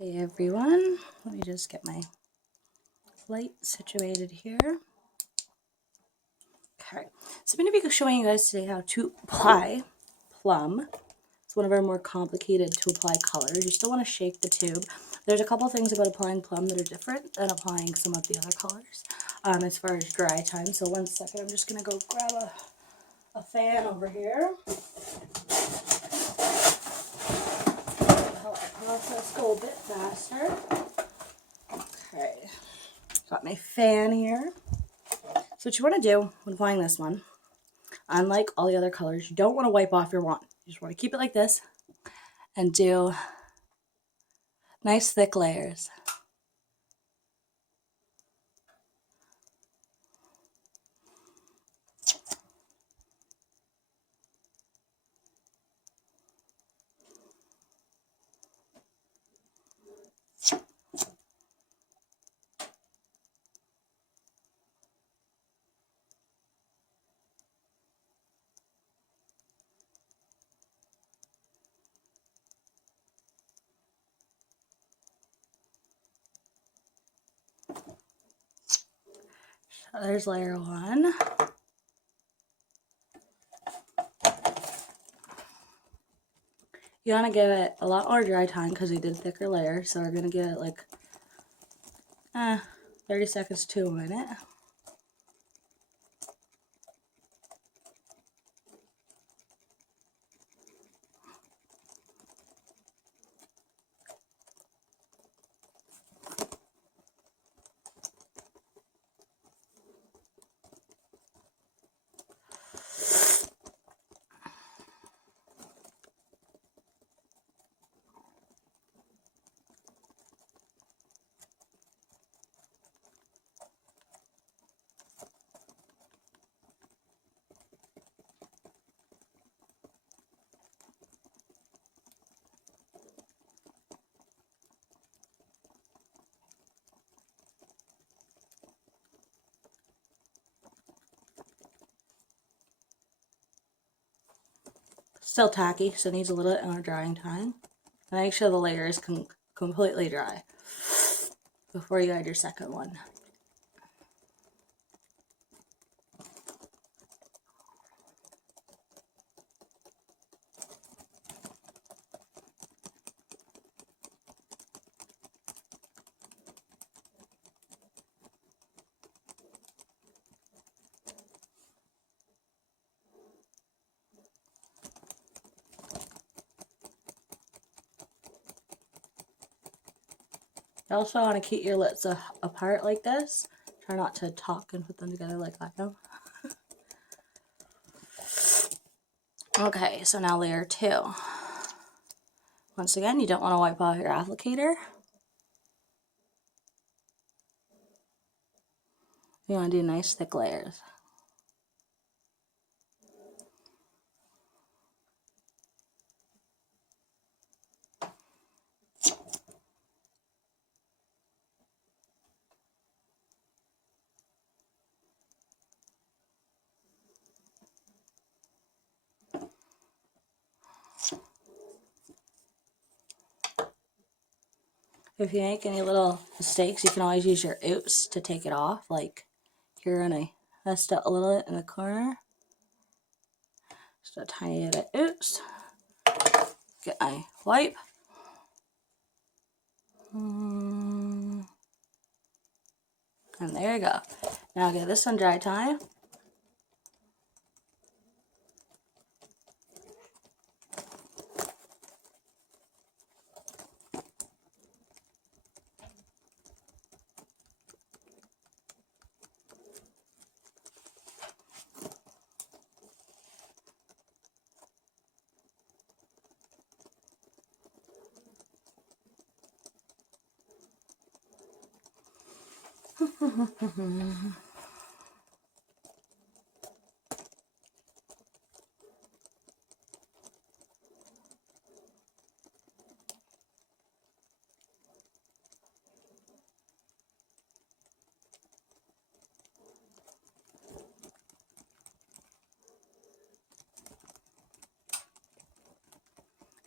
Hey everyone, let me just get my light situated here. Okay, so I'm going to be showing you guys today how to apply Plum. It's one of our more complicated to apply colors. You still want to shake the tube. There's a couple things about applying Plum that are different than applying some of the other colors as far as dry time. So one second, I'm just going to go grab a fan over here. Help the process go a bit faster. Okay, got my fan here. So what you want to do when applying this one, unlike all the other colors, you don't want to wipe off your wand. You just want to keep it like this and do nice thick layers. So there's layer one. You want to give it a lot more dry time because we did thicker layers. So we're going to give it like 30 seconds to a minute. Still tacky, so it needs a little bit more drying time. And make sure the layer is completely dry before you add your second one. You also want to keep your lips apart like this. Try not to talk and put them together like I do. Okay, so now layer two. Once again, you don't want to wipe off your applicator. You want to do nice thick layers. If you make any little mistakes, you can always use your oops to take it off. Like here, and I messed up a little bit in the corner. Just a tiny bit of oops. Get my wipe. And there you go. Now get this on dry time.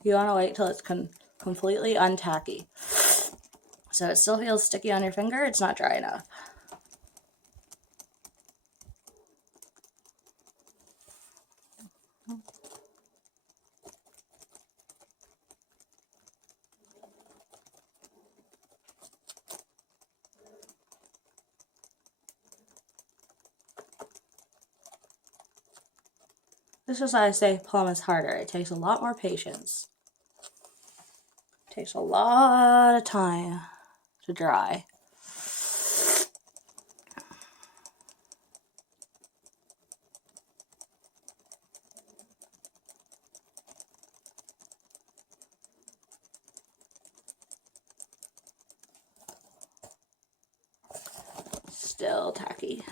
You want to wait till it's completely untacky. So it still feels sticky on your finger. It's not dry enough. This is why I say Plum is harder. It takes a lot more patience. It takes a lot of time to dry. Still tacky.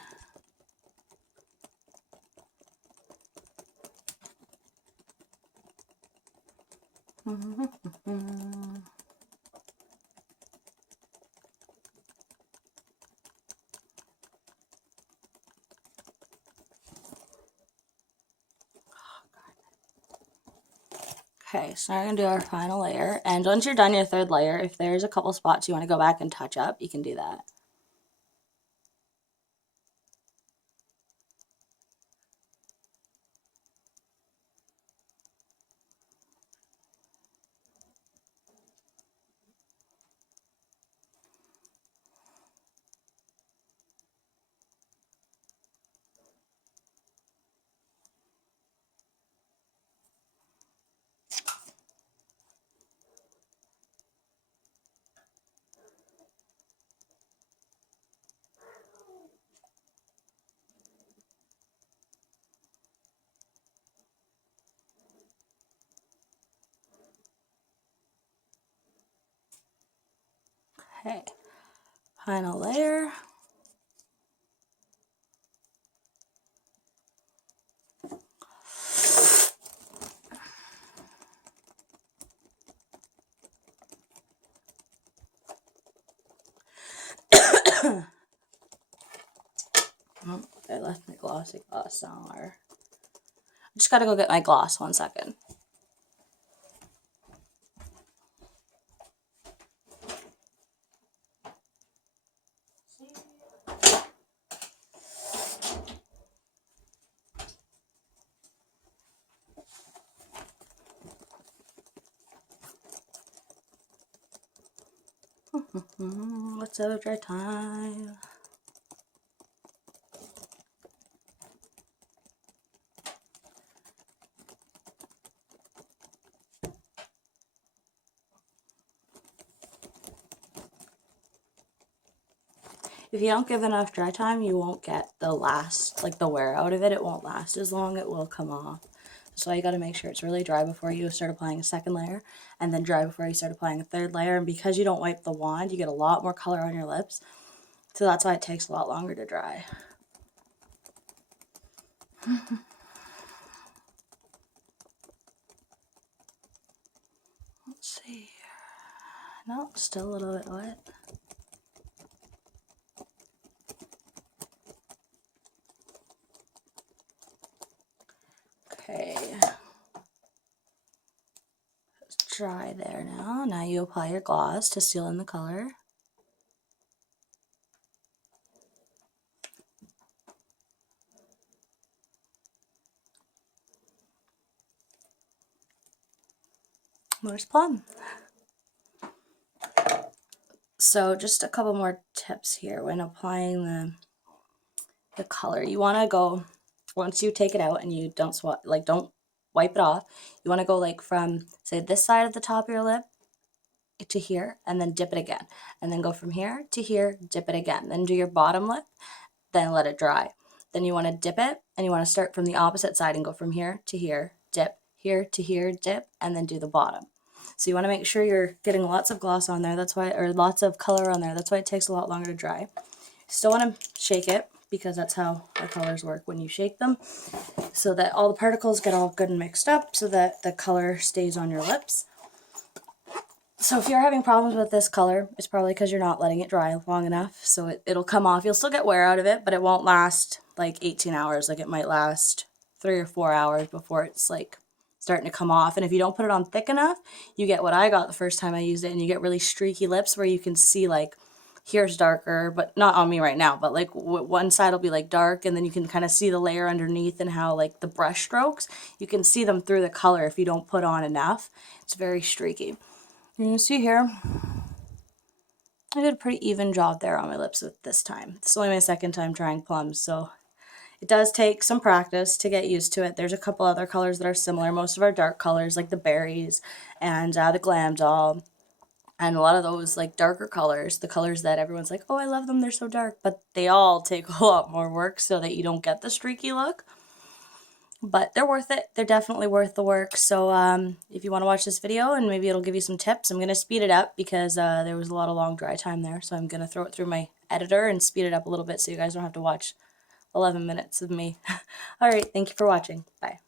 Okay, so now we're going to do our final layer. And once you're done your third layer, if there's a couple spots you want to go back and touch up, you can do that. Okay, final layer. Oh, I left my glossy gloss somewhere. I just gotta go get my gloss 1 second. What's the other dry time? If you don't give enough dry time, you won't get the last, like the wear out of it. It won't last as long. It will come off. So you got to make sure it's really dry before you start applying a second layer, and then dry before you start applying a third layer. And because you don't wipe the wand, you get a lot more color on your lips. So that's why it takes a lot longer to dry. Let's see here. No, still a little bit wet. Okay. It's dry there now. Now you apply your gloss to seal in the color. Where's Plum? So just a couple more tips here when applying the color. You want to go, once you take it out and you don't don't wipe it off, you want to go like from, say, this side of the top of your lip to here, and then dip it again, and then go from here to here, dip it again, then do your bottom lip, then let it dry. Then you want to dip it, and you want to start from the opposite side and go from here to here, dip, here to here, dip, and then do the bottom. So you want to make sure you're getting lots of gloss on there, that's why, or lots of color on there, that's why it takes a lot longer to dry. You still want to shake it, because that's how the colors work when you shake them, so that all the particles get all good and mixed up, so that the color stays on your lips. So if you're having problems with this color, it's probably because you're not letting it dry long enough, so it'll come off. You'll still get wear out of it, but it won't last like 18 hours. Like, it might last 3 or 4 hours before it's like starting to come off. And if you don't put it on thick enough, you get what I got the first time I used it, and you get really streaky lips where you can see like here's darker, but not on me right now, but like one side will be like dark, and then you can kind of see the layer underneath and how like the brush strokes, you can see them through the color if you don't put on enough. It's very streaky. You can see here, I did a pretty even job there on my lips with this time. It's only my second time trying plums, so it does take some practice to get used to it. There's a couple other colors that are similar. Most of our dark colors, like the berries and the glam doll, and a lot of those like darker colors, the colors that everyone's like, oh, I love them, they're so dark, but they all take a lot more work so that you don't get the streaky look. But they're worth it. They're definitely worth the work. So if you want to watch this video and maybe it'll give you some tips, I'm going to speed it up because there was a lot of long dry time there. So I'm going to throw it through my editor and speed it up a little bit so you guys don't have to watch 11 minutes of me. All right, thank you for watching. Bye.